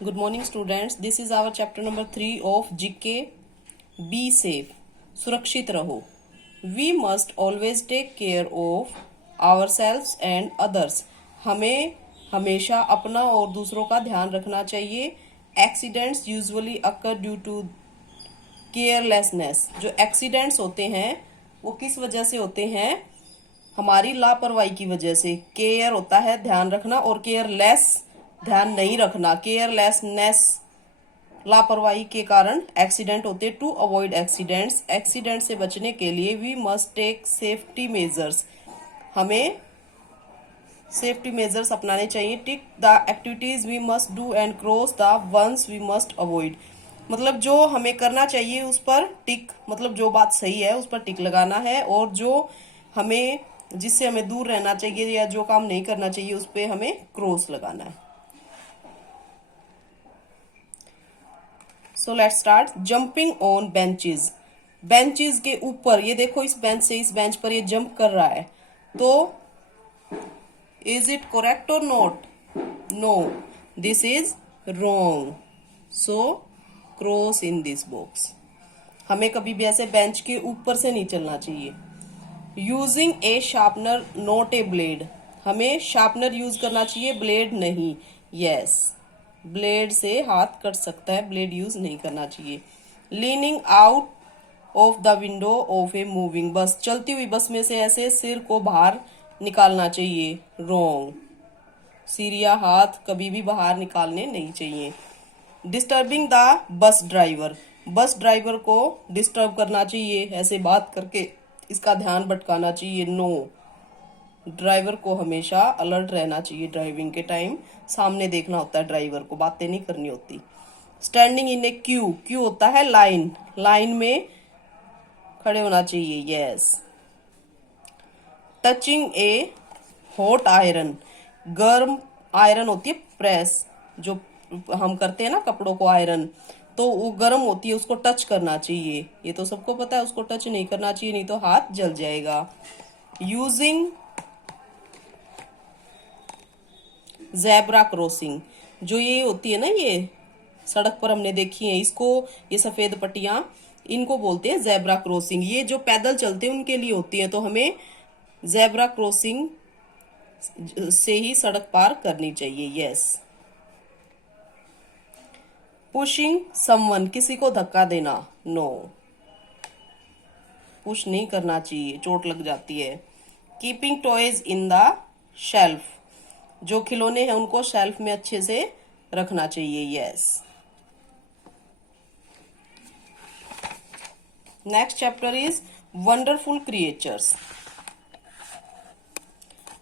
Good morning, students. This is our chapter number 3 of GK. Be safe. सुरक्षित रहो. We must always take care of ourselves and others. हमें हमेशा अपना और दूसरों का ध्यान रखना चाहिए. Accidents usually occur due to carelessness. जो accidents होते हैं वो किस वजह से होते हैं? हमारी लापरवाही की वजह से. केयर होता है ध्यान रखना और केयरलेस ध्यान नहीं रखना. केयरलेसनेस लापरवाही के कारण एक्सीडेंट होते. टू अवॉइड एक्सीडेंट्स, एक्सीडेंट से बचने के लिए we must take safety measures. हमें सेफ्टी मेजर्स अपनाने चाहिए. Tick the activities we must do and cross the ones we must avoid. मतलब जो हमें करना चाहिए उस पर टिक, मतलब जो बात सही है उस पर टिक लगाना है, और जो हमें जिससे हमें दूर रहना चाहिए या जो काम नहीं करना चाहिए उस पर हमें क्रॉस लगाना है. So let's start. Jumping on benches. Benches के ऊपर, ये देखो इस बेंच से इस बेंच पर ये जंप कर रहा है, तो इज इट करेक्ट और not? No, this is wrong. So cross in this box. हमें कभी भी ऐसे बेंच के ऊपर से नहीं चलना चाहिए. Using A sharpener not a blade. हमें शार्पनर यूज करना चाहिए, ब्लेड नहीं. यस, ब्लेड से हाथ कट सकता है, ब्लेड यूज नहीं करना चाहिए. Leaning out of the window of a moving बस. चलती हुई बस में से ऐसे सिर को बाहर निकालना चाहिए. रॉन्ग. सिर या हाथ कभी भी बाहर निकालने नहीं चाहिए. Disturbing the bus driver. Bus driver को डिस्टर्ब करना चाहिए, ऐसे बात करके इसका ध्यान भटकाना चाहिए. नो, ड्राइवर को हमेशा अलर्ट रहना चाहिए. ड्राइविंग के टाइम सामने देखना होता है ड्राइवर को, बातें नहीं करनी होती. Standing in A Q. Q होता है लाइन, लाइन में खड़े होना चाहिए. यस. टचिंग ए हॉट आयरन. गर्म आयरन होती है प्रेस, जो हम करते हैं ना कपड़ों को आयरन, तो वो गर्म होती है, उसको टच करना चाहिए. ये तो सबको पता है, उसको टच नहीं करना चाहिए, नहीं तो हाथ जल जाएगा. Using zebra crossing. जो ये होती है ना, ये सड़क पर हमने देखी है इसको, ये सफेद पट्टियां, इनको बोलते हैं ज़ेब्रा क्रॉसिंग. ये जो पैदल चलते हैं उनके लिए होती है, तो हमें ज़ेब्रा क्रॉसिंग से ही सड़क पार करनी चाहिए. यस. Pushing someone. किसी को धक्का देना. नो, पुश नहीं करना चाहिए, चोट लग जाती है. Keeping toys in the shelf. जो खिलौने हैं उनको शेल्फ में अच्छे से रखना चाहिए. Yes. Next chapter is wonderful creatures.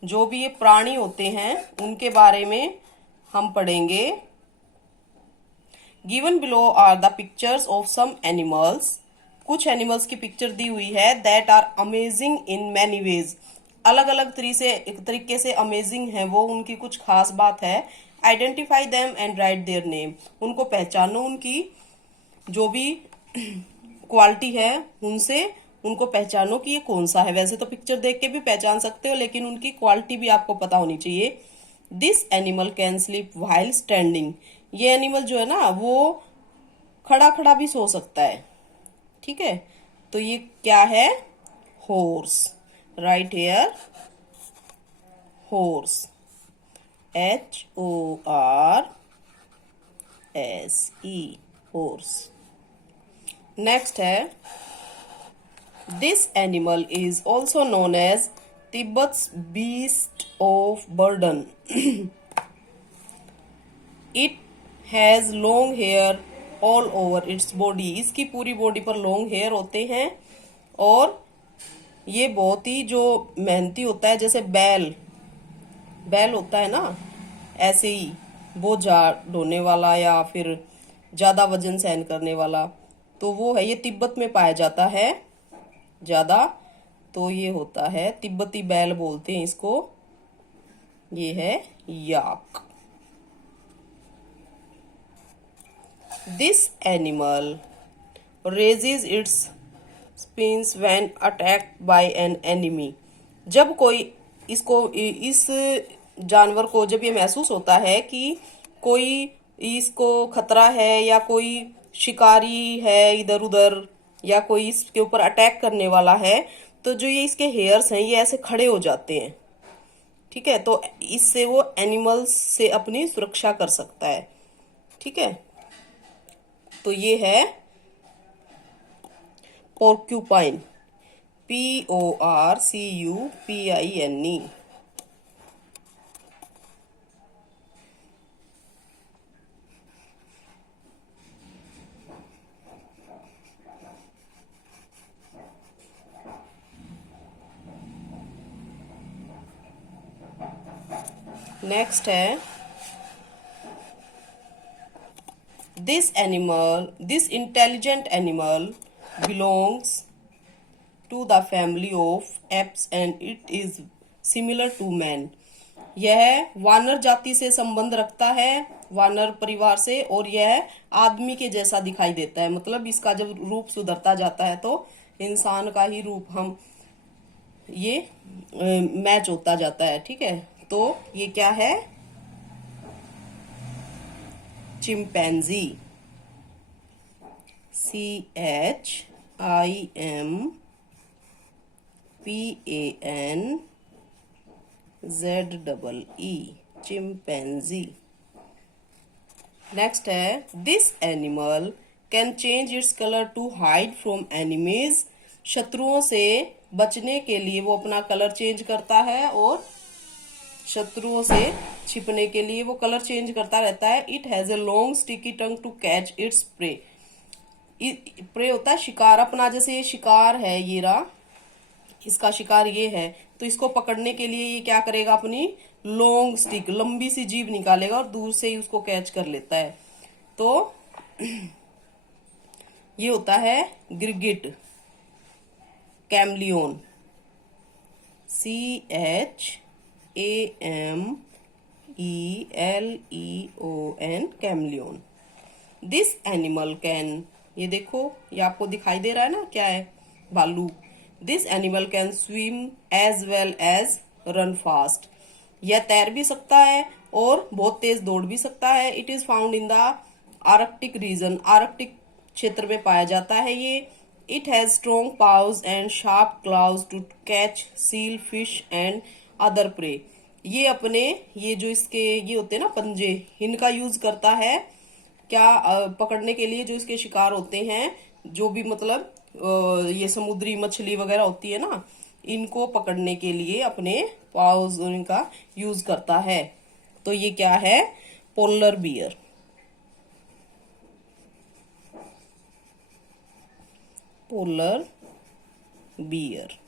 जो भी ये प्राणी होते हैं उनके बारे में हम पढ़ेंगे. Given below are the pictures of some animals. कुछ एनिमल्स की पिक्चर दी हुई है. That are amazing in many ways. अलग अलग तरीके से अमेजिंग है वो, उनकी कुछ खास बात है. Identify them and right their name. उनको पहचानो, उनकी जो भी क्वालिटी है उनसे उनको पहचानो कि ये कौन सा है. वैसे तो पिक्चर देख के भी पहचान सकते हो, लेकिन उनकी क्वालिटी भी आपको पता होनी चाहिए. This animal can sleep while standing. ये एनिमल जो है ना वो खड़ा खड़ा भी सो सकता है. ठीक है, तो ये क्या है? Horse. Right here, horse. HORSE, horse. Next है, this animal is also known as Tibet's beast of burden. It has long hair all over its body. इसकी पूरी बॉडी पर लॉन्ग हेयर होते हैं, और ये बहुत ही जो मेहनती होता है. जैसे बैल होता है ना, ऐसे ही बोझ ढोने वाला या फिर ज्यादा वजन सहन करने वाला, तो वो है. ये तिब्बत में पाया जाता है ज्यादा, तो ये होता है तिब्बती बैल बोलते हैं इसको. ये है yak. This animal raises its spines when attacked by an enemy. जब कोई इस जानवर को जब ये महसूस होता है कि कोई इसको खतरा है या कोई शिकारी है इधर उधर या कोई इसके ऊपर अटैक करने वाला है, तो जो ये इसके हेयर्स हैं ये ऐसे खड़े हो जाते हैं। ठीक है, तो इससे वो एनिमल्स से अपनी सुरक्षा कर सकता है। ठीक है, तो ये है पोर्क्यूपाइन, PORCUPINE। नेक्स्ट है this intelligent animal belongs to the family of apes and it is similar to man. यह वानर जाति से संबंध रखता है, वानर परिवार से, और यह आदमी के जैसा दिखाई देता है। मतलब इसका जब रूप सुधरता जाता है तो इंसान का ही रूप हम ये मैच होता जाता है। ठीक है, तो ये क्या है, चिंपैंजी, CHIMPANZEE, चिंपैंजी। नेक्स्ट है this animal can change its colour to hide from enemies. शत्रुओं से बचने के लिए वो अपना कलर चेंज करता है और शत्रुओं से छिपने के लिए वो कलर चेंज करता रहता है। It has a long sticky tongue to catch its prey. Prey होता है शिकार अपना, जैसे ये शिकार है, ये रहा इसका शिकार ये है, तो इसको पकड़ने के लिए ये क्या करेगा, अपनी लॉन्ग स्टिक, लंबी सी जीभ निकालेगा और दूर से ही उसको कैच कर लेता है। तो ये होता है गिरगिट, कैमलियोन, CHAMELEON, कैमलियोन। दिस एनिमल कैन, ये देखो ये आपको दिखाई दे रहा है ना, क्या है, भालू। This animal can swim as well as run fast. यह तैर भी सकता है और बहुत तेज दौड़ भी सकता है। It is found in the Arctic region, Arctic क्षेत्र में पाया जाता है ये। It has strong paws and sharp claws to catch seal, fish and other prey. ये अपने ये जो इसके ये होते हैं ना पंजे, इनका यूज करता है क्या, पकड़ने के लिए। जो इसके शिकार होते हैं, जो भी मतलब ये समुद्री मछली वगैरह होती है ना, इनको पकड़ने के लिए अपने पाउज इनका यूज करता है। तो ये क्या है, polar bear. Polar bear.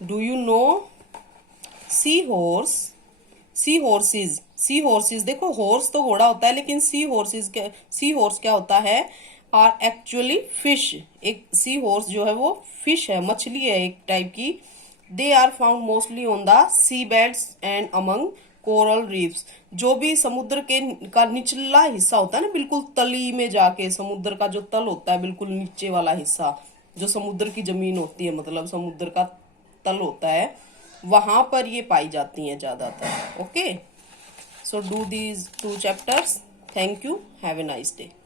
Do you know sea horse, sea horses, sea horses, देखो हॉर्स तो घोड़ा होता है, लेकिन सी हॉर्सेस क्या, सी हॉर्स क्या होता है, आर एक्चुअली फिश। एक सी हॉर्स जो है वो फिश है, मछली है एक टाइप की। They are found mostly on the sea beds and among coral reefs. जो भी समुद्र के का निचला हिस्सा होता है ना, बिल्कुल तली में जाके, समुद्र का जो तल होता है बिल्कुल नीचे वाला हिस्सा, जो समुद्र की जमीन होती है, मतलब समुद्र का तल होता है, वहां पर ये पाई जाती हैं ज्यादातर। Okay, so do these 2 chapters. Thank you. Have a nice day.